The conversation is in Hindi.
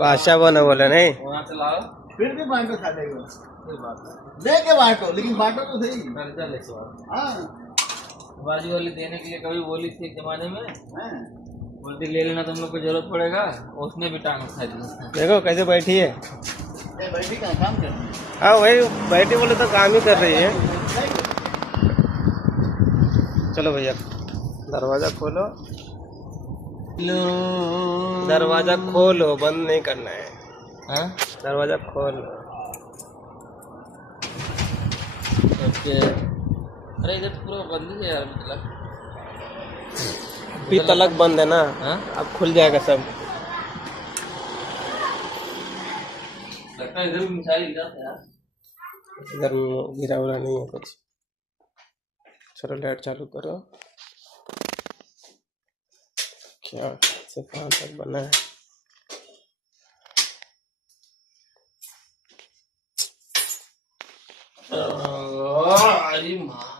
बादशाह बना बोले नहीं। वहाँ से लाओ फिर भी बांटो खाने को, लेके बांटो, लेकिन बांटो तो सही। खर्चा ले सो हाँ बाजू वाली देने के लिए कभी बोली थी एक जमाने में, हाँ। बोलती ले लेना तुम लोग को जरूरत पड़ेगा, उसने भी टांग उठा दी। देखो कैसे बैठी है। ये बैठी का काम कर रही है। हाँ वही बैठी बोले तो काम ही कर रही है। चलो भैया दरवाजा खोलो, दरवाजा खोलो, बंद नहीं करना है। हाँ दरवाजा खोलो। ओके। अरे इधर तो पूरा बंद ही है यार, मतलब अभी तलक बंद है ना, हाँ अब खुल जाएगा सब। लगता है इधर भी मिसाइल गिरा था यार। इधर गिरा उरा नहीं है कुछ। चलो लाइट चालू करो। क्या से कहाँ तक बना है? अरे माँ